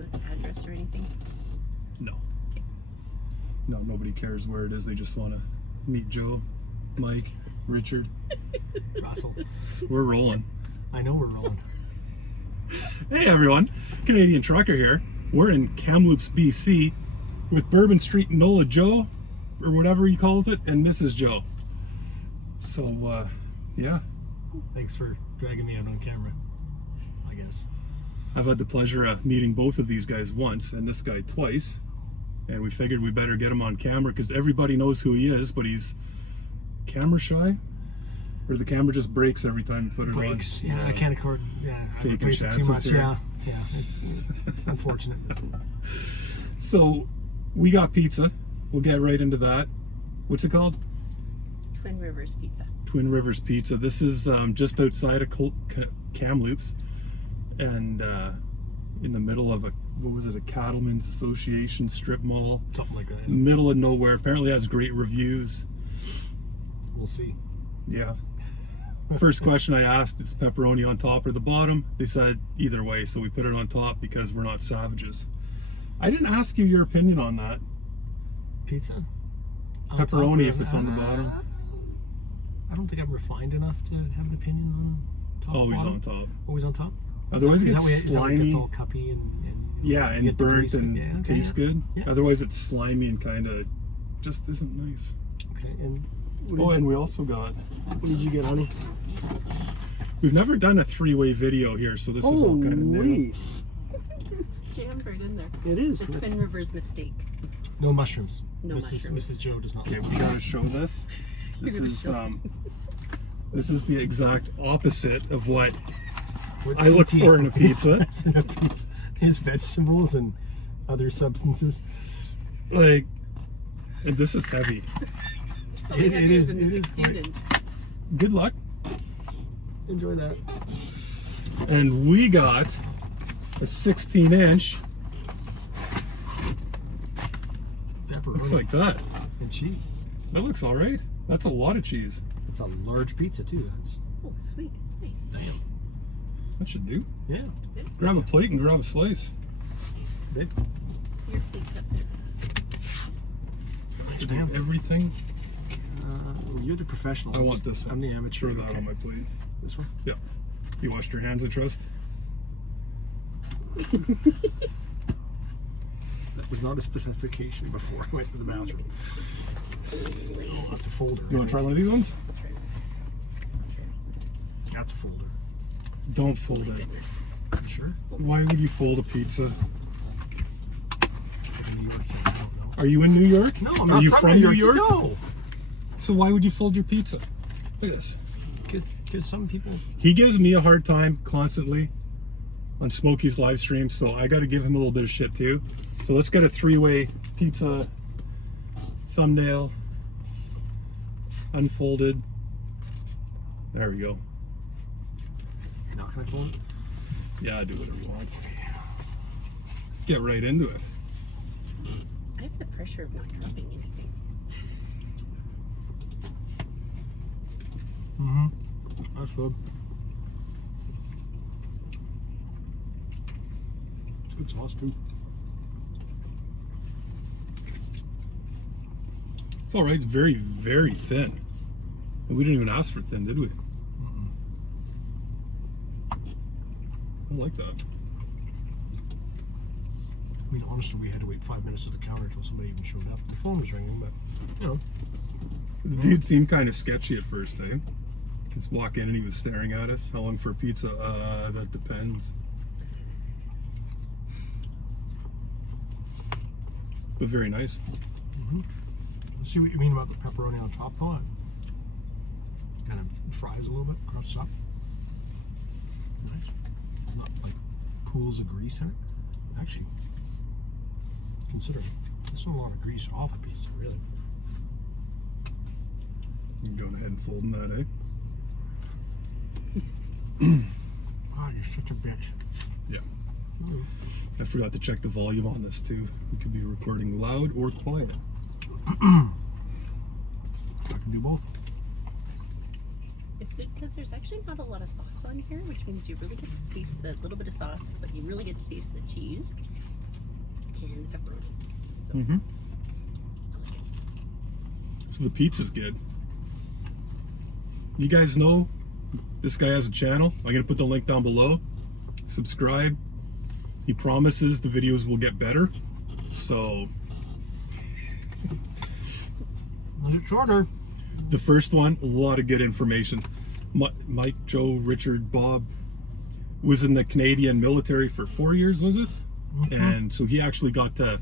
Do an address or anything? No. Okay. No, nobody cares where it is. They just want to meet Joe, Mike, Richard. Russell. We're rolling. I know we're rolling. Hey everyone, Canadian Trucker here. We're in Kamloops, BC with BourbonStNOLAJoe, or whatever he calls it, and Mrs Joe. So, yeah. Thanks for dragging me out on camera, I guess. I've had the pleasure of meeting both of these guys once and this guy twice. And we figured we better get him on camera because everybody knows who he is, but he's camera shy. Or the camera just breaks every time you put it Breaks. on. Yeah, I can't record. Yeah, I Taking replace it too chances much. here. Yeah, it's unfortunate. So, we got pizza. We'll get right into that. What's it called? Twin Rivers Pizza. Twin Rivers Pizza. This is just outside of Kamloops, and in the middle of a, what was it, a Cattlemen's Association strip mall. Something like that. Yeah. Middle of nowhere. Apparently has great reviews. We'll see. Yeah. First question I asked, is pepperoni on top or the bottom? They said either way, so we put it on top because we're not savages. I didn't ask you your opinion on that. Pizza? Pepperoni if it's on the bottom. I don't think I'm refined enough to have an opinion on top. Always bottom. on top. Always on top? Otherwise it Is that gets way, is that way it slimy. gets all cuppy and Yeah, you and get the burnt grease and yeah, okay, tastes yeah. good. Yeah. Otherwise it's slimy and kind of just isn't nice. Okay, and Oh, and we also got, what did you get, honey? we've never done a three-way video here, so this is all kind of new. It's jammed right in there. It is. The Twin Rivers mistake. No mushrooms. No mushrooms. Mrs. Joe does not. Okay, we gotta show this. This You're gonna is show this is the exact opposite of what What's I look CTM? for in a pizza. That's in a pizza. There's vegetables and other substances. Like, and this is heavy. It is. It It is. succeeded. Good luck. Enjoy that. And we got a 16-inch. Pepperoni Looks like that. and cheese. That looks all right. That's a lot of cheese. It's a large pizza too. That's Oh, sweet. Nice. damn. That should do. Yeah. Grab a plate and grab a slice. Big. Your plate's up there. To do Damn. everything. Well, you're the professional. I I'm want just- this one. I'm the amateur. Throw that Okay. on my plate. This one. Yeah. You washed your hands, I trust? That was not a specification before I went to the bathroom. Oh, that's a folder. You want to try one of these ones? That's a folder. Don't fold it. Goodness. Sure. Why would you fold a pizza? It's like a New York thing. I don't know. Are you in New York? No, I'm Are not you from New York. York? No. So why would you fold your pizza? Look at this. Because some people. He gives me a hard time constantly on Smokey's live stream, so I got to give him a little bit of shit too. So let's get a three-way pizza thumbnail unfolded. There we go. You're not gonna fold it? Yeah, do whatever you want. Get right into it. I have the pressure of not dropping anything. Mm-hmm. That's good. It's good sauce too. It's all right. It's very, very thin. And we didn't even ask for thin, did we? I like that. I mean, honestly, we had to wait 5 minutes at the counter until somebody even showed up. The phone was ringing, but you know. The dude seemed kind of sketchy at first, eh? Just walk in and he was staring at us. How long for a pizza? That depends. But very nice. Let's see what you mean about the pepperoni on top, though. Kind of fries a little bit across the top. Nice. Not like pools of grease in it. Actually, considering there's not a lot of grease off a pizza, really. I'm going ahead and folding that, eh? God, you're such a bitch. Yeah. Mm. I forgot to check the volume on this too. We could be recording loud or quiet. I can do both. It's good because there's actually not a lot of sauce on here, which means you really get to taste the little bit of sauce, but you really get to taste the cheese and the pepperoni. So, Mm-hmm. So the pizza's good. You guys know this guy has a channel. I'm gonna put the link down below. Subscribe. He promises the videos will get better. So A little shorter. the first one, a lot of good information. Mike, Joe, Richard, Bob was in the Canadian military for 4 years, was it? Mm-hmm. And so he actually got to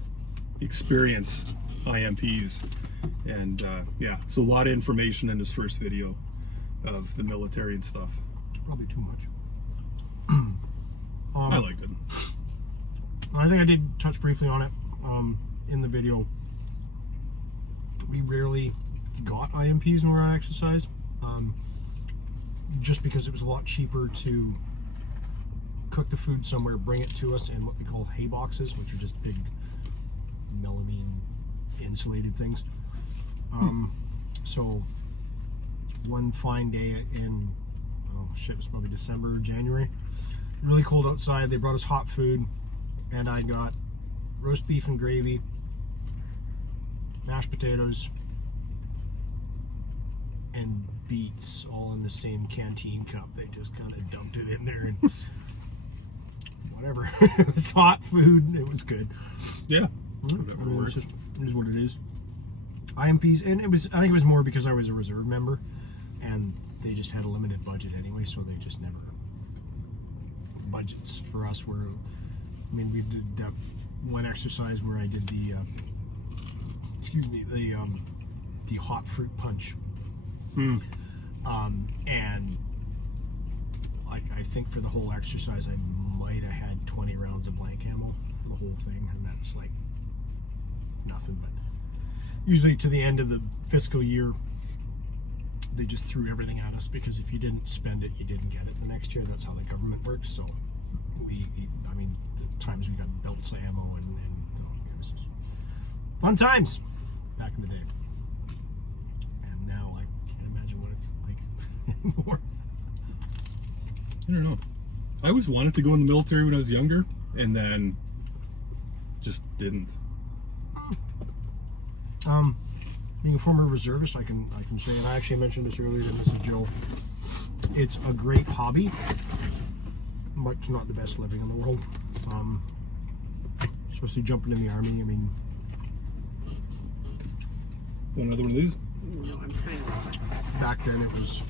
experience IMPs. And yeah, so a lot of information in his first video of the military and stuff. Probably too much. I liked it. I think I did touch briefly on it in the video. We rarely got IMPs when we were on exercise, just because it was a lot cheaper to cook the food somewhere, bring it to us in what we call hay boxes, which are just big melamine insulated things. So one fine day in, oh shit, it was probably December or January, really cold outside, they brought us hot food, and I got roast beef and gravy, mashed potatoes, and beets all in the same canteen cup. They just kind of dumped it in there and whatever. It was hot food. It was good. Yeah, whatever works. It is what it is. IMPs, and it was, I think it was more because I was a reserve member and they just had a limited budget anyway, so they just never, budgets for us were, I mean, we did that one exercise where I did the the hot fruit punch. And like, I think for the whole exercise I might have had 20 rounds of blank ammo for the whole thing, and that's like nothing. But usually to the end of the fiscal year they just threw everything at us, because if you didn't spend it, you didn't get it the next year. That's how the government works. So I mean, the times we got belts of ammo and it was just fun times back in the day. And now I can't imagine what it's like anymore. I don't know. I always wanted to go in the military when I was younger, and then just didn't. Being a former reservist, I can say, and I actually mentioned this earlier to Mrs. Joe, it's a great hobby, but it's not the best living in the world. Especially jumping in the army. I mean, Want another one of these? No, I'm trying to find. back then it was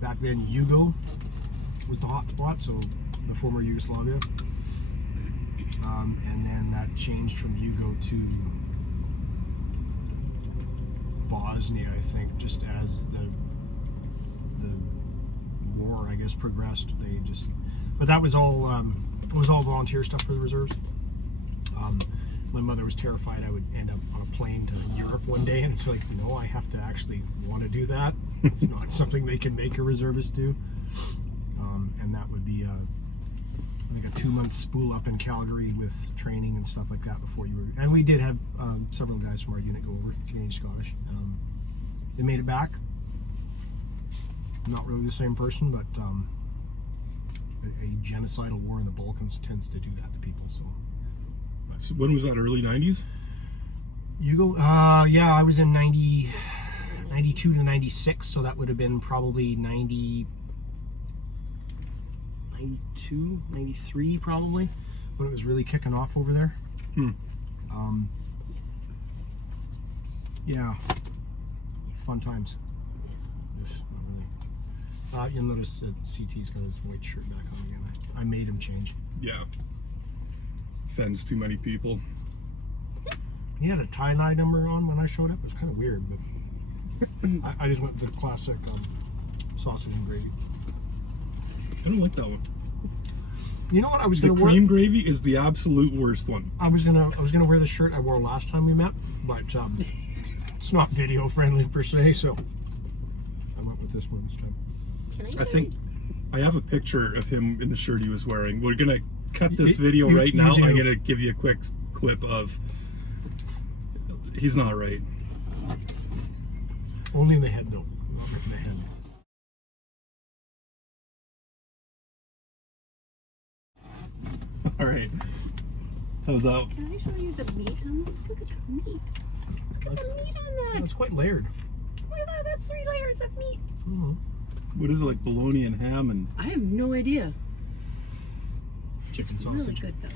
back then Yugo was the hot spot, so the former Yugoslavia, and then that changed from Yugo to Bosnia, I think, just as the war, I guess, progressed. They just, but that was all it was all volunteer stuff for the reserves. My mother was terrified I would end up on a plane to Europe one day, and it's like, no, I have to actually want to do that. It's not something they can make a reservist do. And that would be I think a 2-month spool up in Calgary with training and stuff like that before you were. And we did have several guys from our unit go over, Canadian Scottish. They made it back. Not really the same person, but a genocidal war in the Balkans tends to do that to people. So When was that? Early 90s? you go, yeah, I was in 92 to 96, so that would have been probably 92, 93 probably, when it was really kicking off over there. Yeah, fun times. Yes, not really. You'll notice that CT's got his white shirt back on again. I made him change. Yeah. Offends too many people. He had a tie-dye number on when I showed up. It was kind of weird, but I just went with the classic sausage and gravy. I don't like that one. You know what? I was The gonna wear. cream gravy is the absolute worst one. I was gonna wear the shirt I wore last time we met, but it's not video friendly per se, so I went with this one this time. Can I think I have a picture of him in the shirt he was wearing. We're gonna cut this You- video you- right you now. do. I'm gonna give you a quick clip of. He's not right. Only in the head, though. Not in the head. All right. How's that? Can I show you the meat on this? Look at the meat. Look at the meat on that. It's quite layered. Look at that. That's 3 layers of meat. Mm-hmm. What is it, like bologna and ham and... I have no idea. Chicken It's sausage. really good though.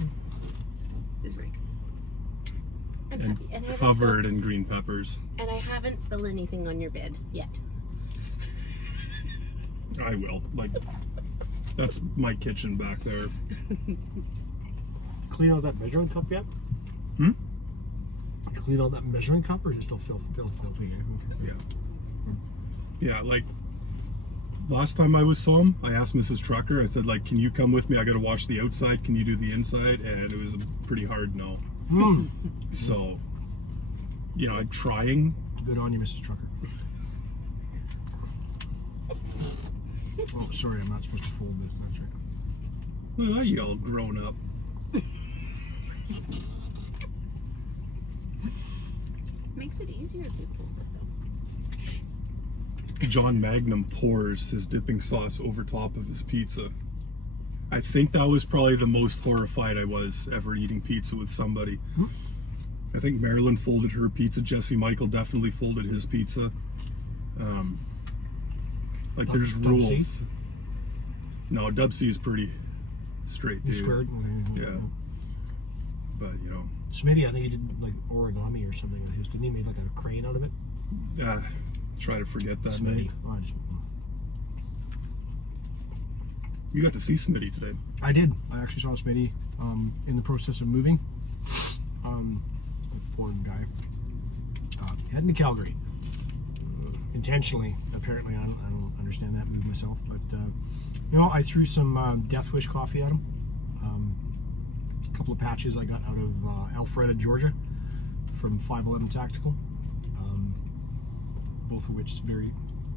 It's very good. and I haven't covered spilled, in green peppers? and I haven't spilled anything on your bed yet. I will. Like, that's my kitchen back there. Clean out that measuring cup yet? Hmm? Did you clean out that measuring cup, or is it still filthy? Yeah. Yeah, like, last time I was home, I asked Mrs. Trucker, I said, like, can you come with me? I gotta wash the outside, can you do the inside? And it was a pretty hard no. Mm. So, you know, I'm trying. Good on you, Mrs. Trucker. Oh, sorry, I'm not supposed to fold this. That's right. Look at you all grown up. Makes it easier if you fold it though. John Magnum pours his dipping sauce over top of his pizza. I think that was probably the most horrified I was ever eating pizza with somebody. I think Marilyn folded her pizza. Jesse Michael definitely folded his pizza. Like there's Dub rules. C? No, Dub C is pretty straight, dude. Squared? Yeah. But, you know. Smitty, I think he did like origami or something with his. Didn't he make like a crane out of it? Try to forget that Smitty. name. Oh, You got to see Smitty today. I did. I actually saw Smitty in the process of moving. Poor guy. Heading to Calgary. Intentionally, apparently. I don't understand that move myself. But, you know, I threw some Death Wish coffee at him. A couple of patches I got out of Alpharetta, Georgia from 511 Tactical. Both of which very,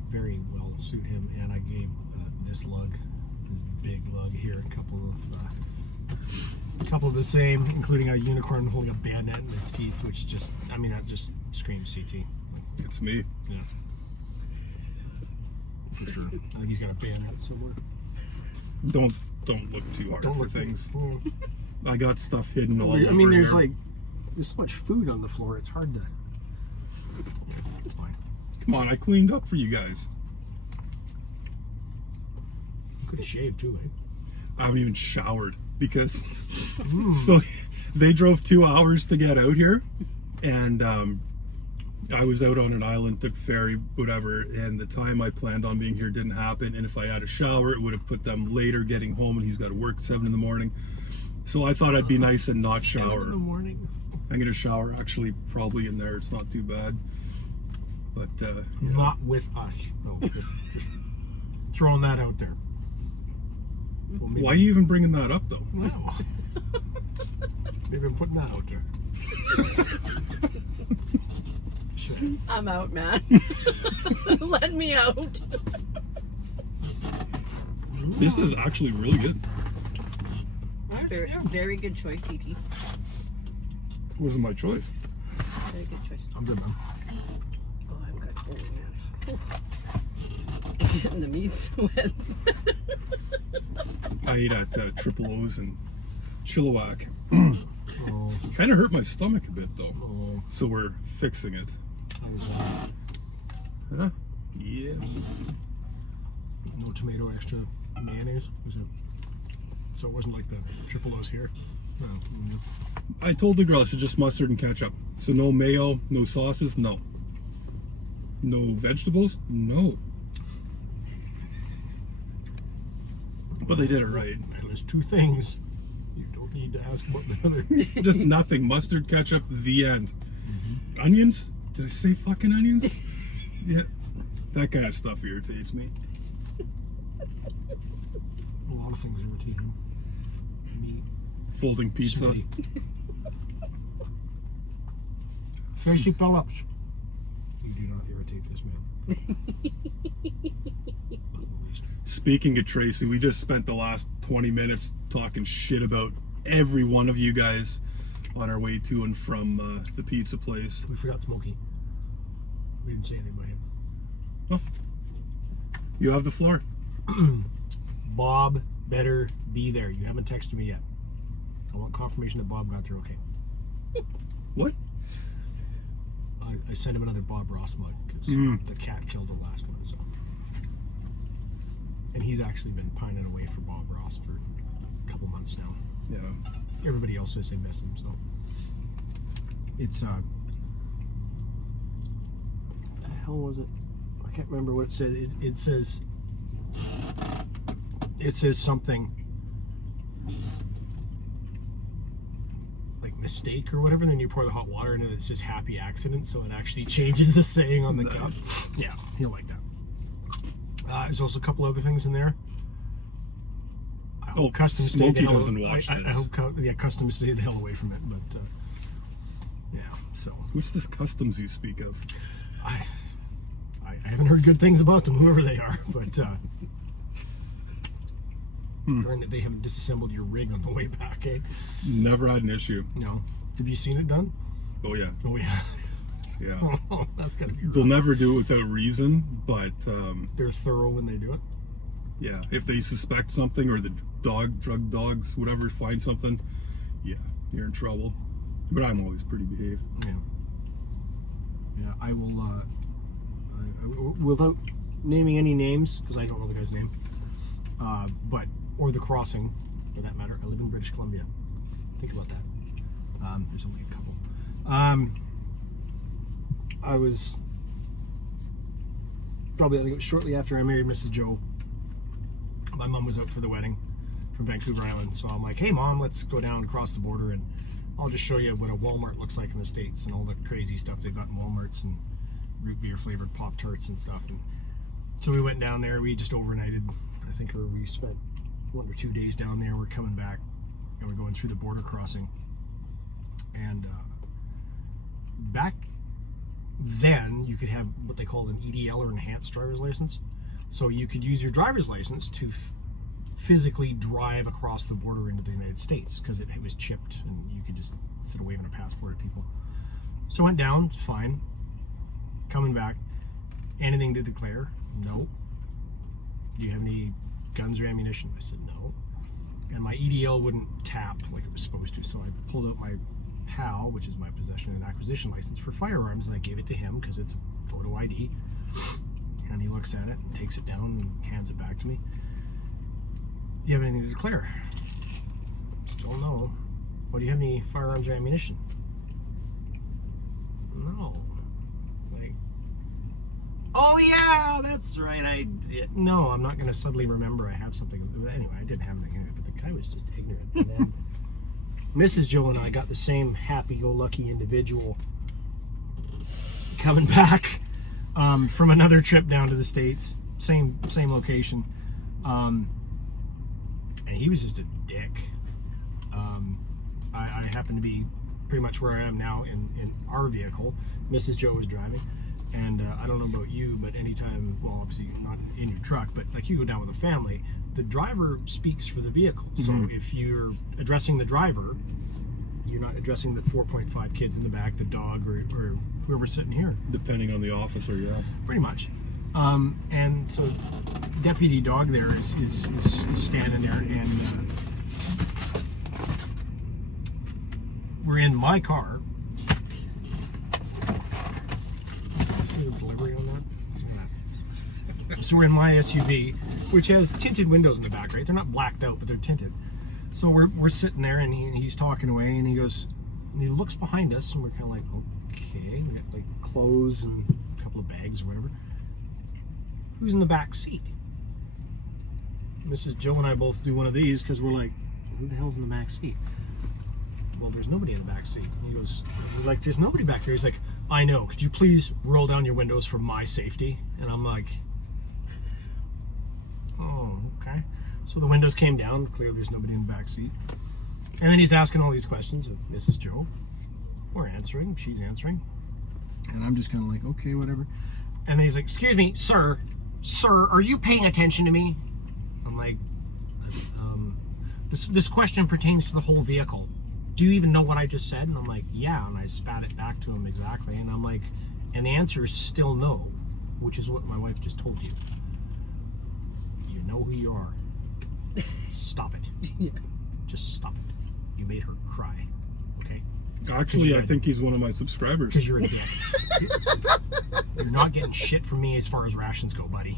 very well suit him. And I gave this lug, this big lug here, a couple of the same, including a unicorn holding a bayonet in its teeth, which just, I mean, that just screams CT. It's me. Yeah. For sure. I think he's got a bayonet somewhere. Don't look too hard Don't for look things. Oh. I got stuff hidden all over I mean, there's here. like, there's so much food on the floor, it's hard to, it's fine. Come on, I cleaned up for you guys. You could have shaved too, eh? I haven't even showered because so they drove 2 hours to get out here, and I was out on an island, took the ferry, whatever, and the time I planned on being here didn't happen. And if I had a shower, it would have put them later getting home, and he's got to work 7 in the morning. So I thought I'd be nice and not 7 shower. in the morning. I'm gonna shower actually probably in there. It's not too bad. But yeah. Not with us, though. Just throwing that out there. Well, maybe, Why are you even bringing that up though? Well, maybe I'm putting that out there. Sure. I'm out, man. Let me out. This is actually really good. Very, very good choice, CT. Wasn't my choice. Very good choice. I'm good, man. Oh, I'm good for you, man. Getting the meat sweats. I ate at Triple O's in Chilliwack. Oh, Kind of hurt my stomach a bit though. oh. So we're fixing it. That was, Huh? Yeah. no tomato, extra mayonnaise. Was it? So it wasn't like the Triple O's here. No. I told the girl it's just mustard and ketchup. So no mayo, no sauces, no. No vegetables, no. But they did it right. And there's 2 things. You don't need to ask about the other. Just nothing. Mustard, ketchup, the end. Onions? Did I say fucking onions? Yeah. That kind of stuff irritates me. A lot of things irritate him. Me. Folding pizza. Smitty. Tracy Phillips. You do not irritate this man. Not the least. Speaking of Tracy, we just spent the last 20 minutes talking shit about every one of you guys on our way to and from the pizza place. We forgot Smokey. We didn't say anything about him. You have the floor. Bob better be there. You haven't texted me yet. I want confirmation that Bob got through okay. What? I sent him another Bob Ross mug because the cat killed the last one. So, and he's actually been pining away for Bob Ross for a couple months now. Yeah. Everybody else says they miss him, so it's the hell was it? I can't remember what it said. It says something like mistake or whatever, and then you pour the hot water in and it says happy accident, so it actually changes the saying on the cup. Yeah, he'll like that. There's also a couple other things in there. I hope Custom stayed the hell doesn't watch I this. hope Custom stayed the hell away from it, but yeah, so Who's this Customs you speak of? I haven't heard good things about them, whoever they are, but they haven't disassembled your rig on the way back, eh? Never had an issue. No. Have you seen it done? Oh yeah. Oh yeah. Yeah. Oh, that's gotta be rough. They'll never do it without reason, but They're thorough when they do it. yeah, if they suspect something or the drug dogs, whatever, find something, yeah, you're in trouble. But I'm always pretty behaved. Yeah. Yeah, I will, without naming any names, because I don't know the guy's name, or the crossing, for that matter. I live in British Columbia. Think about that. There's only a couple. I was probably, I think it was shortly after I married Mrs. Joe. My mom was out for the wedding from Vancouver Island, so I'm like, hey mom, let's go down across the border and I'll just show you what a Walmart looks like in the States and all the crazy stuff they've got in Walmarts and root beer flavored Pop-Tarts and stuff. And so we went down there, we just overnighted, I think, or we spent 1 or 2 days down there. We're coming back and we're going through the border crossing. And back then you could have what they called an EDL, or enhanced driver's license. So you could use your driver's license to physically drive across the border into the United States, because it was chipped and you could just, instead of waving a passport at people. So went down, it's fine. Coming back, anything to declare? No. Do you have any guns or ammunition? I said no. And my EDL wouldn't tap like it was supposed to, so I pulled out my PAL, which is my possession and acquisition license for firearms, and I gave it to him because it's a photo ID. And he looks at it and takes it down and hands it back to me. Do you have anything to declare? Still no. Well, do you have any firearms or ammunition? No. Like, oh yeah, that's right. No, I'm not going to suddenly remember I have something. But anyway, I didn't have anything, but the guy was just ignorant. And then Mrs. Joe and I got the same happy-go-lucky individual coming back from another trip down to the States, same location, and he was just a dick. I happened to be pretty much where I am now in our vehicle. Mrs. Joe was driving, and I don't know about you, but anytime, well, obviously not in your truck, but like you go down with a family, the driver speaks for the vehicle. So if you're addressing the driver, you're not addressing the 4.5 kids in the back, the dog, or whoever's sitting here. Depending on the officer, yeah. Pretty much. And so Deputy Dog there is standing there, and we're in my car. Did I see the delivery on that? So we're in my SUV, which has tinted windows in the back, right? They're not blacked out, but they're tinted. So we're sitting there, and he's talking away, and he goes, and he looks behind us, and we're kind of like, okay, we got like clothes and a couple of bags or whatever. Who's in the back seat? Mrs. Joe and I both do one of these because we're like, who the hell's in the back seat? Well, there's nobody in the back seat. And he goes, we're like, there's nobody back there. He's like, I know. Could you please roll down your windows for my safety? And I'm like, oh, okay. So the windows came down. Clearly there's nobody in the back seat. And then he's asking all these questions of Mrs. Joe. We're answering. She's answering. And I'm just kind of like, okay, whatever. And then he's like, excuse me, sir, are you paying attention to me? I'm like, this question pertains to the whole vehicle. Do you even know what I just said? And I'm like, yeah. And I spat it back to him exactly. And I'm like, and the answer is still no. which is what my wife just told you. You know who you are. Stop it. Yeah. Just stop it. You made her cry. Okay? Actually, I think he's one of my subscribers. Because you're a dick. You're not getting shit from me as far as rations go, buddy.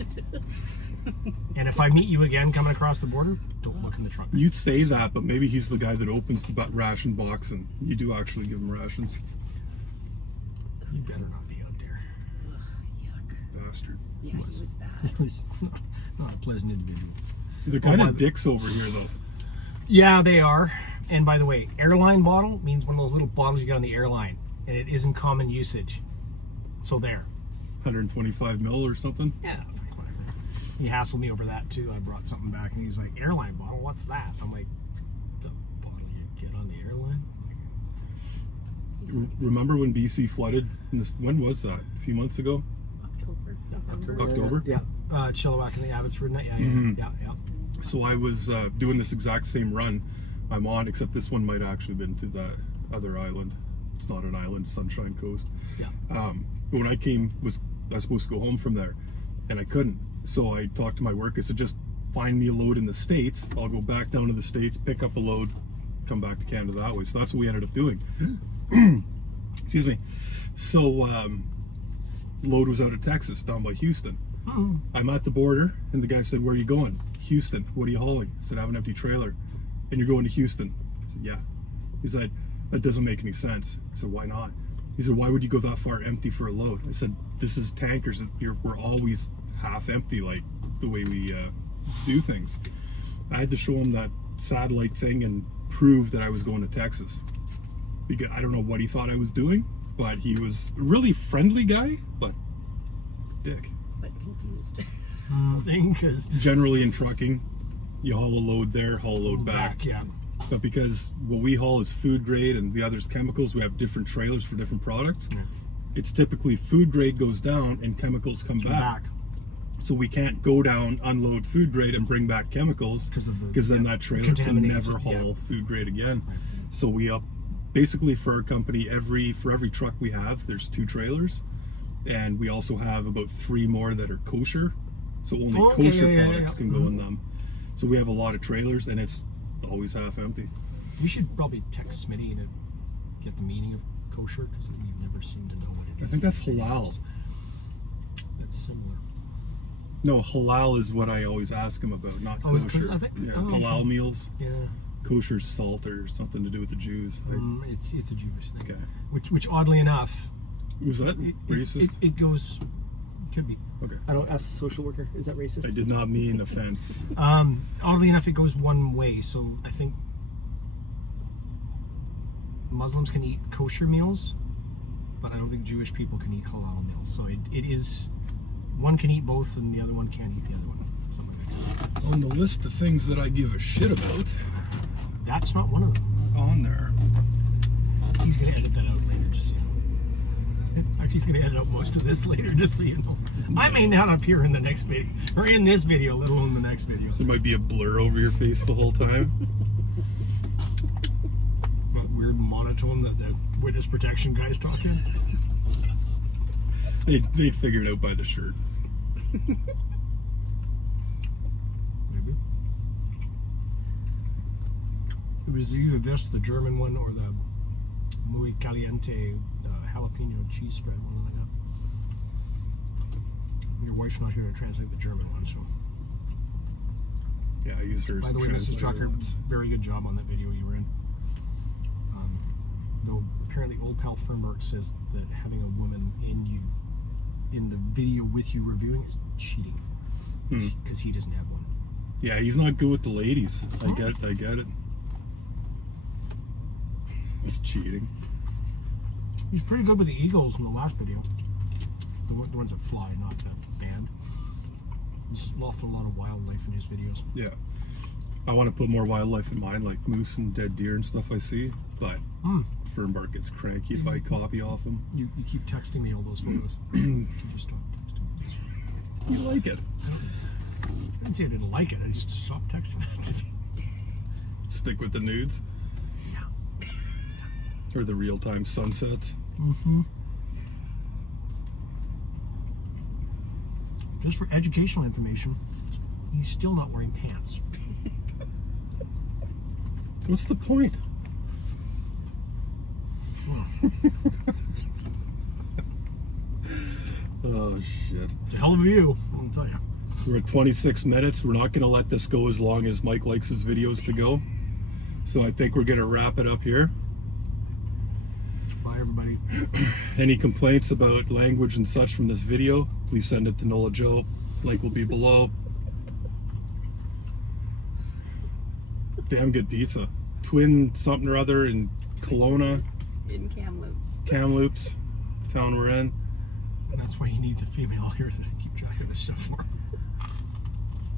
And if I meet you again coming across the border, don't look in the trunk. You'd say that, but maybe he's the guy that opens the ration box and you do actually give him rations. You better not be out there. Ugh, yuck. Bastard. Yeah, he was bad. It was not a pleasant individual. They're kind of dicks over here, though. Yeah, they are. And by the way, airline bottle means one of those little bottles you get on the airline, and it isn't common usage. So there. 125 mil or something. Yeah, whatever. He hassled me over that too. I brought something back, and he's like, "Airline bottle? What's that?" I'm like, "The bottle you get on the airline." Remember when BC flooded? When was that? A few months ago? October? Yeah. Chilliwack and the Abbotsford night. Yeah, yeah, Mhm. yeah. So I was doing this exact same run I'm on, except this one might actually been to that other island. It's not an island, Sunshine Coast. Yeah. But when I came, I was supposed to go home from there, and I couldn't. So I talked to my work. I said, just find me a load in the States. I'll go back down to the States, pick up a load, come back to Canada that way. So that's what we ended up doing. Excuse me. So load was out of Texas, down by Houston. Oh. I'm at the border, and the guy said, "Where are you going?" "Houston." "What are you hauling?" I said, "I have an empty trailer." "And you're going to Houston?" I said, "Yeah." He said, "That doesn't make any sense." I said, "Why not?" He said, "Why would you go that far empty for a load?" I said, "This is tankers. We're always half empty, like the way we do things." I had to show him that satellite thing and prove that I was going to Texas. Because I don't know what he thought I was doing, but he was a really friendly guy, but dick. But confused. Thing, because Generally in trucking, you haul a load there, haul a load back. yeah. But because what we haul is food grade and the other's chemicals, we have different trailers for different products. Yeah. It's typically food grade goes down and chemicals come back. So we can't go down, unload food grade and bring back chemicals because then that trailer can never haul food grade again. Right. So we basically for our company, for every truck we have, there's 2 trailers, and we also have about 3 more that are kosher. So only kosher products can go in them. So we have a lot of trailers, and it's always half empty. We should probably text Smitty and get the meaning of kosher, because we've never seemed to know what it is. I think that's halal. That's similar. No, halal is what I always ask him about, not Oh, is kosher. I think- Yeah, oh, okay. halal meals. Yeah. Kosher's salt or something to do with the Jews. It's a Jewish thing. Okay. Which oddly enough, Was that racist? it goes. Could be. Okay. I don't ask the social worker. Is that racist? I did not mean offense. Oddly enough, it goes one way. So I think Muslims can eat kosher meals, but I don't think Jewish people can eat halal meals. So it is, one can eat both and the other one can't eat the other one. Something like that. On the list of things that I give a shit about, That's not one of them. on there. He's going to edit that out later, just so you know. Actually, he's going to edit out most of this later, just so you know. I may not appear in the next video, or in this video, let alone the next video. There might be a blur over your face the whole time. That weird monotone that the witness protection guy's talking. They'd figure it out by the shirt. Maybe. It was either this, the German one, or the muy caliente jalapeno cheese spread one that I got. Your wife's not here to translate the German one, so. Yeah, I used hers. By the way, Mrs. Drucker, once. very good job on that video you were in. Though apparently old pal Fernberg says that having a woman in the video with you reviewing is cheating, because he doesn't have one. Yeah, he's not good with the ladies. I get it. It's cheating. He's pretty good with the eagles in the last video. The ones that fly, not the band. There's an awful lot of wildlife in his videos. Yeah. I want to put more wildlife in mine, like moose and dead deer and stuff I see, but Fernbark gets cranky if I copy off him. You keep texting me all those photos. Can you stop texting me? You like it. I didn't say I didn't like it. I just stopped texting that to me. Stick with the nudes. Yeah. Or the real-time sunsets. Mm-hmm. just for educational information, he's still not wearing pants. What's the point? Oh shit. It's a hell of a view, I'll tell you. We're at 26 minutes. We're not going to let this go as long as Mike likes his videos to go. So I think we're going to wrap it up here. Bye, everybody. Any complaints about language and such from this video, please send it to Nola Joe. Link will be below. Damn good pizza. Twin something or other in Kelowna. In Kamloops. Kamloops, town we're in. That's why he needs a female here to keep track of this stuff for him.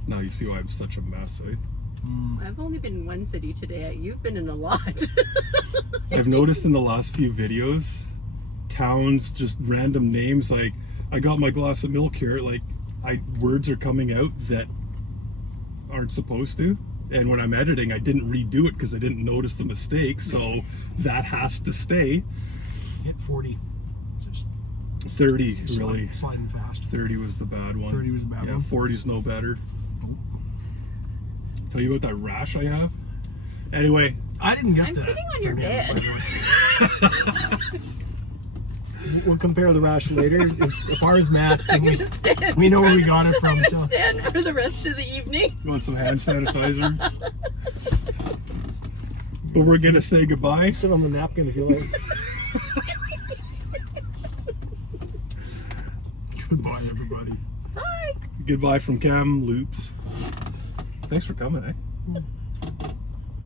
Now you see why I'm such a mess, eh? I've only been in one city today. You've been in a lot. I've noticed in the last few videos, towns, just random names, like, I got my glass of milk here, like, words are coming out that aren't supposed to. And when I'm editing, I didn't redo it because I didn't notice the mistake, so that has to stay. Hit 40. Just 30, really. Sliding fast. 30 was the bad one. 30 was the bad yeah, one. 40's no better. Tell you about that rash I have? Anyway. I didn't get I'm that. sitting on your bed. We'll compare the rash later. If ours match, then I'm gonna stand. we know where we got it from. I'm So gonna stand for the rest of the evening. You want some hand sanitizer? But we're gonna say goodbye. sit on the napkin if you like. goodbye, everybody. Bye. Goodbye from Kamloops. Thanks for coming, eh?